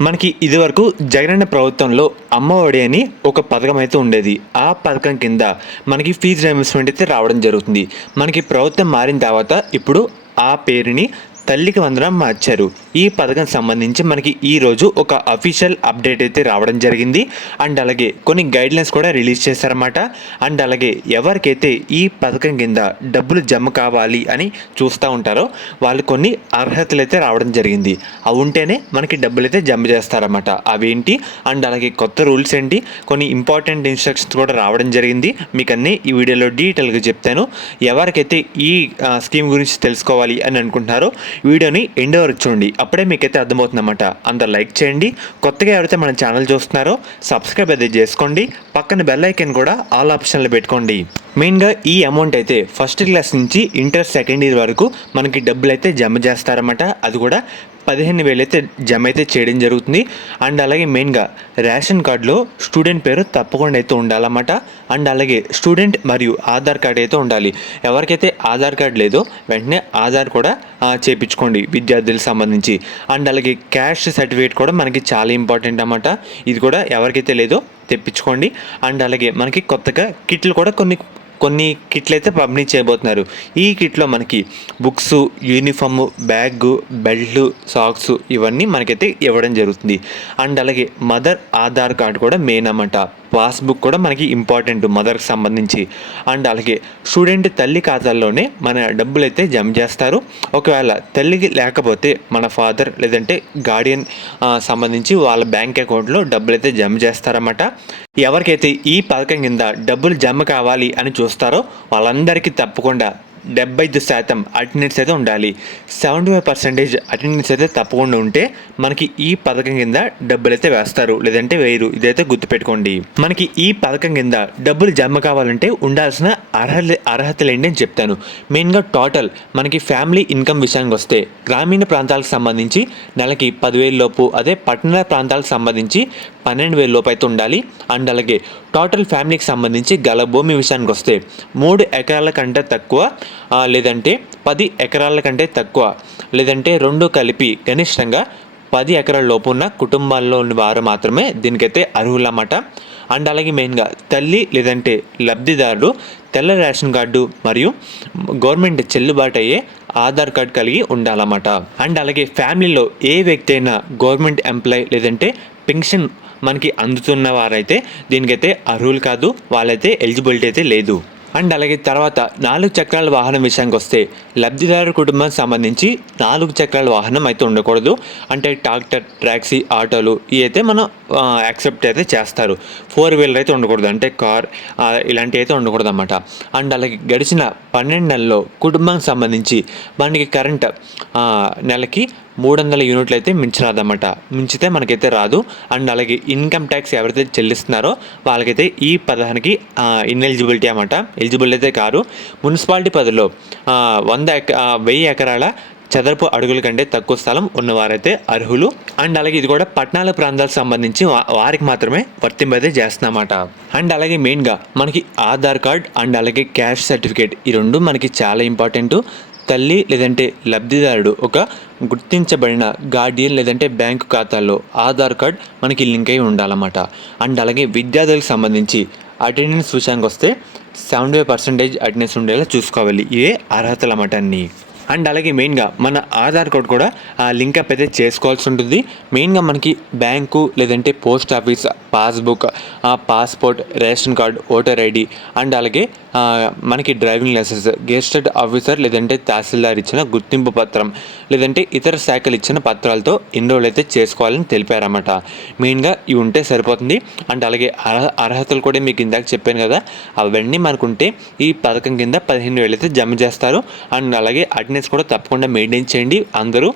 మనకి ఇదివరకు జగనన్న ప్రభుత్వంలో అమ్మఒడి అని ఒక పథకం అయితే ఉండేది. ఆ పథకం కింద మనకి ఫీజు రీయింబర్స్‌మెంట్ అయితే రావడం జరుగుతుంది. మనకి ప్రభుత్వం మారిన తర్వాత ఇప్పుడు ఆ పేరుని తల్లికి వందనం మార్చారు. ఈ పథకం సంబంధించి మనకి ఈరోజు ఒక అఫీషియల్ అప్డేట్ అయితే రావడం జరిగింది. అండ్ అలాగే కొన్ని గైడ్లైన్స్ కూడా రిలీజ్ చేశారన్నమాట. అండ్ అలాగే ఎవరికైతే ఈ పథకం కింద డబ్బులు జమ కావాలి అని చూస్తూ ఉంటారో వాళ్ళు కొన్ని అర్హతలు అయితే రావడం జరిగింది. అవి ఉంటేనే మనకి డబ్బులు అయితే జమ చేస్తారన్నమాట. అవేంటి అండ్ అలాగే కొత్త రూల్స్ ఏంటి, కొన్ని ఇంపార్టెంట్ ఇన్స్ట్రక్షన్స్ కూడా రావడం జరిగింది. మీకు అన్నీ ఈ వీడియోలో డీటెయిల్గా చెప్తాను. ఎవరికైతే ఈ స్కీమ్ గురించి తెలుసుకోవాలి అని అనుకుంటున్నారో వీడియోని ఎండ్ వరకు చూడండి. అప్పుడే మీకైతే అర్థమవుతుందన్నమాట. అందరు లైక్ చేయండి. కొత్తగా ఎవరైతే మన ఛానల్ చూస్తున్నారో సబ్స్క్రైబ్ అయితే చేసుకోండి. పక్కన బెల్ ఐకాన్ కూడా ఆల్ ఆప్షన్లో పెట్టుకోండి. మెయిన్గా ఈ అమౌంట్ అయితే ఫస్ట్ క్లాస్ నుంచి ఇంటర్ సెకండ్ ఇయర్ వరకు మనకి డబ్బులు అయితే జమ చేస్తారన్నమాట. అది కూడా 15,000 అయితే జమ అయితే చేయడం జరుగుతుంది. అండ్ అలాగే మెయిన్గా రేషన్ కార్డులో స్టూడెంట్ పేరు తప్పకుండా అయితే ఉండాలన్నమాట. అండ్ అలాగే స్టూడెంట్ మరియు ఆధార్ కార్డ్ అయితే ఉండాలి. ఎవరికైతే ఆధార్ కార్డ్ లేదో వెంటనే ఆధార్ కూడా చేయించుకోండి విద్యార్థులకు సంబంధించి. అండ్ అలాగే క్యాస్ట్ సర్టిఫికేట్ కూడా మనకి చాలా ఇంపార్టెంట్ అన్నమాట. ఇది కూడా ఎవరికైతే లేదో తెప్పించుకోండి. అండ్ అలాగే మనకి కొత్తగా కిట్లు కూడా కొన్ని కిట్లు అయితే పంపిణీ చేయబోతున్నారు. ఈ కిట్లో మనకి books, uniform, bag, belt, socks ఇవన్నీ మనకైతే ఇవ్వడం జరుగుతుంది. అండ్ అలాగే మదర్ ఆధార్ కార్డు కూడా మెయిన్ అన్నమాట. పాస్బుక్ కూడా మనకి ఇంపార్టెంట్ మదర్కి సంబంధించి. అండ్ అలాగే స్టూడెంట్ తల్లి ఖాతాల్లోనే మన డబ్బులు అయితే జమ చేస్తారు. ఒకవేళ తల్లికి లేకపోతే మన ఫాదర్ లేదంటే గార్డియన్ సంబంధించి వాళ్ళ బ్యాంక్ అకౌంట్లో డబ్బులు అయితే జమ చేస్తారన్నమాట. ఎవరికైతే ఈ పథకం కింద డబ్బులు జమ కావాలి అని చూస్తారో వాళ్ళందరికీ తప్పకుండా 75% అటెండెన్స్ అయితే ఉండాలి. 75% అటెండెన్స్ అయితే తప్పకుండా ఉంటే మనకి ఈ పథకం కింద డబ్బులు అయితే వేస్తారు, లేదంటే వేయరు. ఇదైతే గుర్తుపెట్టుకోండి. మనకి ఈ పథకం కింద డబ్బులు జమ కావాలంటే ఉండాల్సిన అర్హతలు ఏంటి అని చెప్తాను. మెయిన్గా టోటల్ మనకి ఫ్యామిలీ ఇన్కమ్ విషయానికి వస్తే గ్రామీణ ప్రాంతాలకు సంబంధించి నెలకి 10,000 లోపు, అదే పట్టణ ప్రాంతాలకు సంబంధించి 12,000 లోపు అయితే ఉండాలి. అండ్ అలాగే టోటల్ ఫ్యామిలీకి సంబంధించి గల భూమి విషయానికి వస్తే 3 ఎకరాల కంటే తక్కువ, లేదంటే 10 ఎకరాల కంటే తక్కువ, లేదంటే రెండు కలిపి కనిష్టంగా 10 ఎకరాల లోపు ఉన్న కుటుంబాల్లోని వారు మాత్రమే దీనికైతే అర్హులన్నమాట. అండ్ అలాగే మెయిన్గా తల్లి లేదంటే లబ్ధిదారుడు తెల్ల రేషన్ కార్డు మరియు గవర్నమెంట్ చెల్లుబాటు అయ్యే ఆధార్ కార్డు కలిగి ఉండాలన్నమాట. అండ్ అలాగే ఫ్యామిలీలో ఏ వ్యక్తి అయినా గవర్నమెంట్ ఎంప్లాయ్ లేదంటే పెన్షన్ మనకి అందుతున్న వారైతే దీనికైతే అర్హులు కాదు, వాళ్ళైతే ఎలిజిబిలిటీ అయితే లేదు. అండ్ అలాగే తర్వాత 4 చక్రాల వాహనం విషయానికి వస్తే లబ్ధిదారు కుటుంబానికి సంబంధించి 4 చక్రాల వాహనం అయితే ఉండకూడదు. అంటే ట్రాక్టర్, ట్యాక్సీ, ఆటోలు ఇవి అయితే మనం యాక్సెప్ట్ అయితే చేస్తారు. 4 వీలర్ అయితే ఉండకూడదు, అంటే కార్ ఇలాంటివి అయితే ఉండకూడదు అన్నమాట. అండ్ అలాగే గడిచిన 12 నెలల్లో కుటుంబానికి సంబంధించి మనకి కరెంట్ నెలకి 300 యూనిట్లు అయితే మించరాదన్నమాట. మించితే మనకైతే రాదు. అండ్ అలాగే ఇన్కమ్ ట్యాక్స్ ఎవరైతే చెల్లిస్తున్నారో వాళ్ళకైతే ఈ పథకానికి ఇన్ఎలిజిబిలిటీ అన్నమాట, ఎలిజిబుల్ అయితే కారు. మున్సిపాలిటీ పరిధిలో 1000 ఎకరాల చదరపు అడుగుల కంటే తక్కువ స్థలం ఉన్నవారైతే అర్హులు. అండ్ అలాగే ఇది కూడా పట్టణాల ప్రాంతాలకు సంబంధించి వారికి మాత్రమే వర్తింపైతే చేస్తున్నమాట. అండ్ అలాగే మెయిన్గా మనకి ఆధార్ కార్డ్ అండ్ అలాగే క్యాస్ట్ సర్టిఫికేట్ ఈ రెండు మనకి చాలా ఇంపార్టెంట్. తల్లి లేదంటే లబ్ధిదారుడు ఒక గుర్తించబడిన గార్డియన్ లేదంటే బ్యాంకు ఖాతాల్లో ఆధార్ కార్డ్ మనకి లింక్ అయి ఉండాలన్నమాట. అండ్ అలాగే విద్యార్థులకు సంబంధించి అటెండెన్స్ విషయానికి వస్తే 75% అటెండెన్స్ ఉండేలా చూసుకోవాలి. ఇవే అర్హతలు అన్నమాట అన్నీ. అండ్ అలాగే మెయిన్గా మన ఆధార్ కార్డ్ కూడా లింకప్ అయితే చేసుకోవాల్సి ఉంటుంది. మెయిన్గా మనకి బ్యాంకు లేదంటే post office passbook, passport, ration card, voter ID and అలాగే మనకి డ్రైవింగ్ లైసెన్స్, గెస్టెడ్ ఆఫీసర్ లేదంటే తహసీల్దార్ ఇచ్చిన గుర్తింపు పత్రం లేదంటే ఇతర శాఖలు ఇచ్చిన పత్రాలతో ఎన్రోల్ అయితే చేసుకోవాలని తెలిపారన్నమాట. మెయిన్గా ఇవి ఉంటే సరిపోతుంది. అండ్ అలాగే అర్హతలు కూడా మీకు ఇందాక చెప్పాను కదా, అవన్నీ మనకుంటే ఈ పథకం కింద 15,000 అయితే జమ చేస్తారు. అండ్ అలాగే అటెండెన్స్ కూడా తప్పకుండా మెయింటైన్ చేయండి అందరూ.